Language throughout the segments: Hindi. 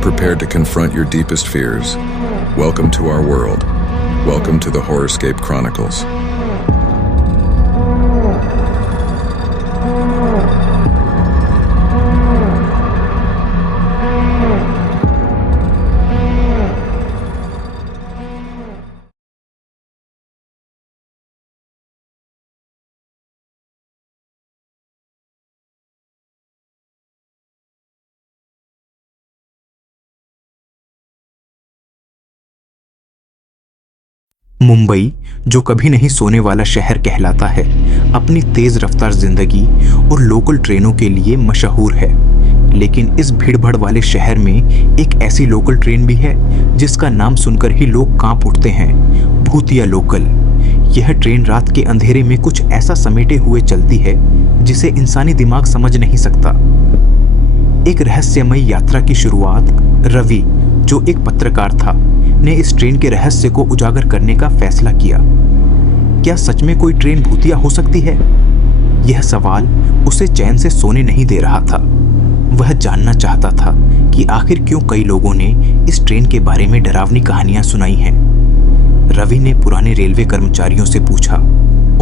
prepared to confront your deepest fears, welcome to our world. Welcome to the Horrorscape Chronicles. Mumbai, जो कभी नहीं सोने वाला शहर कहलाता है, अपनी तेज रफ्तार जिंदगी और लोकल ट्रेनों के लिए मशहूर है। लेकिन इस भीड़-भाड़ वाले शहर में एक ऐसी लोकल ट्रेन भी है जिसका नाम सुनकर ही लोग कांप उठते हैं, भूतिया लोकल। यह ट्रेन रात के अंधेरे में कुछ ऐसा समेटे हुए चलती है जिसे इंसानी दिमाग समझ नहीं सकता। एक रहस्यमयी यात्रा की शुरुआत रवि, जो एक पत्रकार था, ने इस ट्रेन के रहस्य को उजागर करने का फैसला किया। क्या सच में कोई ट्रेन भूतिया हो सकती है? यह सवाल उसे चैन से सोने नहीं दे रहा था। वह जानना चाहता था कि आखिर क्यों कई लोगों ने इस ट्रेन के बारे में डरावनी कहानियां सुनाई हैं। रवि ने पुराने रेलवे कर्मचारियों से पूछा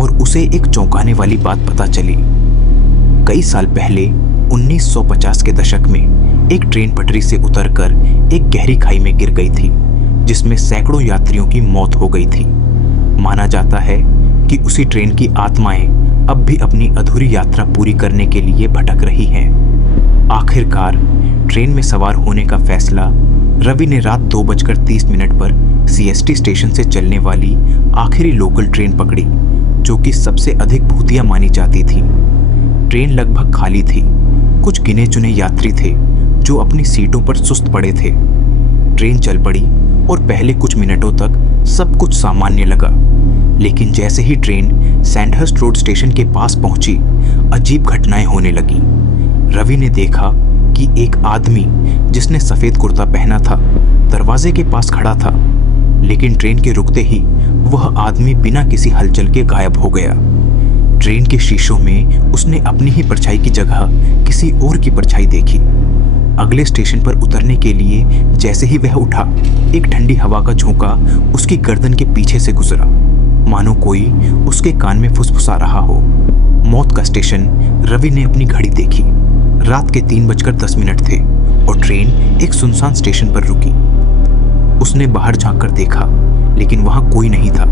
और उसे एक चौंकाने वाली बात पता चली। कई साल पहले 1950 के दशक में एक ट्रेन पटरी से उतरकर एक गहरी खाई में गिर गई थी, जिसमें सैकड़ों यात्रियों की मौत हो गई थी। माना जाता है कि उसी ट्रेन की आत्माएं अब भी अपनी अधूरी यात्रा पूरी करने के लिए भटक रही हैं। आखिरकार ट्रेन में सवार होने का फैसला रवि ने रात 2:30 पर सीएसटी स्टेशन से चलने वाली आखिरी लोकल ट्रेन पकड़ी, जो कि सबसे अधिक भूतिया मानी जाती थी। ट्रेन लगभग खाली थी। कुछ गिने चुने यात्री थे जो अपनी सीटों पर सुस्त पड़े थे। ट्रेन चल पड़ी और पहले कुछ मिनटों तक सब कुछ सामान्य लगा। लेकिन जैसे ही ट्रेन सैंडहर्स्ट रोड स्टेशन के पास पहुंची, अजीब घटनाएं होने लगी। रवि ने देखा कि एक आदमी जिसने सफेद कुर्ता पहना था, दरवाजे के पास खड़ा था। लेकिन ट्रेन के रुकते ही वह आदमी बिना किसी हलचल के गायब हो गया। ट्रेन के शीशों में उसने अपनी ही परछाई की जगह किसी और की परछाई देखी। अगले स्टेशन पर उतरने के लिए जैसे ही वह उठा, एक ठंडी हवा का झोंका उसकी गर्दन के पीछे से गुजरा, मानो कोई उसके कान में फुसफुसा रहा हो। मौत का स्टेशन रवि ने अपनी घड़ी देखी। रात के 3:10 थे और ट्रेन एक सुनसान स्टेशन पर रुकी। उसने बाहर झांककर देखा, लेकिन वहां कोई नहीं था।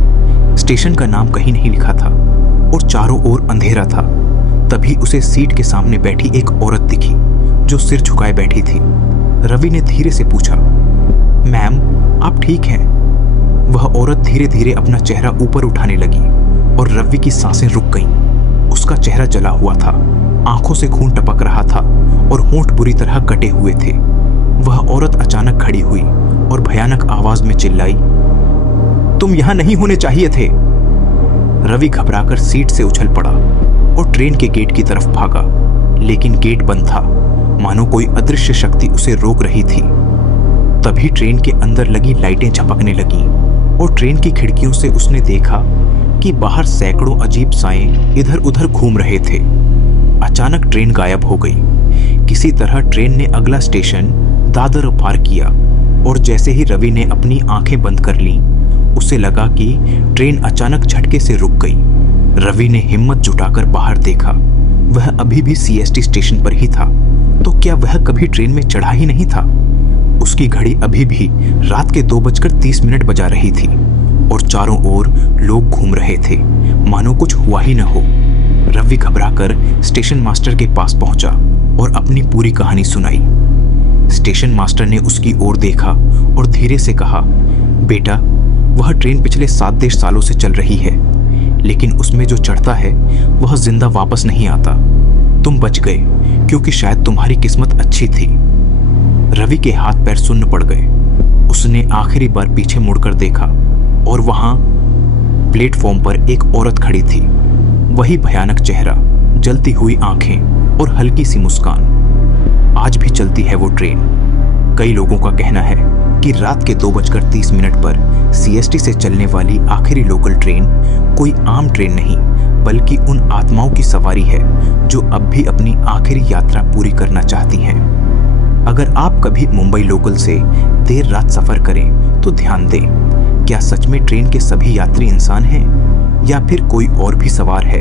स्टेशन का नाम कहीं नहीं लिखा था और चारों ओर अंधेरा था। तभी उसे सीट के सामने बैठी एक औरत दिखी, जो सिर झुकाए बैठी थी। रवि ने धीरे से पूछा, मैम, आप ठीक हैं? वह औरत धीरे धीरे अपना चेहरा ऊपर उठाने लगी और रवि की सांसें रुक गईं। उसका चेहरा जला हुआ था, आंखों से खून टपक रहा था और होंठ बुरी तरह कटे हुए थे। वह औरत अचानक खड़ी हुई और भयानक आवाज में चिल्लाई, तुम यहां नहीं होने चाहिए थे। रवि घबराकर सीट से उछल पड़ा और ट्रेन के गेट की तरफ भागा, लेकिन गेट बंद था, मानो कोई अदृश्य शक्ति उसे रोक रही थी। तभी ट्रेन के अंदर लगी लाइटें झपकने लगीं और ट्रेन की खिड़कियों से उसने देखा कि बाहर सैकड़ों अजीब साएं इधर उधर घूम रहे थे। अचानक ट्रेन गायब हो गई। किसी तरह ट्रेन ने अगला स्टेशन दादर पार किया और जैसे ही रवि ने अपनी आंखें बंद कर लीं, उसे लगा कि ट्रेन अचानक झटके से रुक गई। रवि ने हिम्मत जुटाकर बाहर देखा। वह अभी भी सीएसटी स्टेशन पर ही था। तो क्या वह कभी ट्रेन में चढ़ा ही नहीं था? उसकी घड़ी अभी भी रात के 2:30 बजा रही थी और चारों ओर लोग घूम रहे थे, मानो कुछ हुआ ही न हो। रवि घबराकर स्टेशन मास्टर के पास पहुंचा और अपनी पूरी कहानी सुनाई। स्टेशन मास्टर ने उसकी ओर देखा और धीरे से कहा, बेटा, वह ट्रेन पिछले 7 सालों से चल रही है, लेकिन उसमें जो चढ़ता है वह जिंदा वापस नहीं आता। तुम बच गए क्योंकि शायद तुम्हारी किस्मत अच्छी थी। रवि के हाथ पैर सुन्न पड़ गए। उसने आखिरी बार पीछे मुड़कर देखा और वहां प्लेटफॉर्म पर एक औरत खड़ी थी। वही भयानक चेहरा, जलती हुई आंखें और हल्की सी मुस्कान। आज भी चलती है वो ट्रेन। कई लोगों का कहना है कि रात के 2:30 पर सीएसटी से चलने वाली आखिरी लोकल ट्रेन कोई आम ट्रेन नहीं, बल्कि उन आत्माओं की सवारी है जो अब भी अपनी आखिरी यात्रा पूरी करना चाहती हैं। अगर आप कभी मुंबई लोकल से देर रात सफर करें तो ध्यान दें, क्या सच में ट्रेन के सभी यात्री इंसान हैं या फिर कोई और भी सवार है।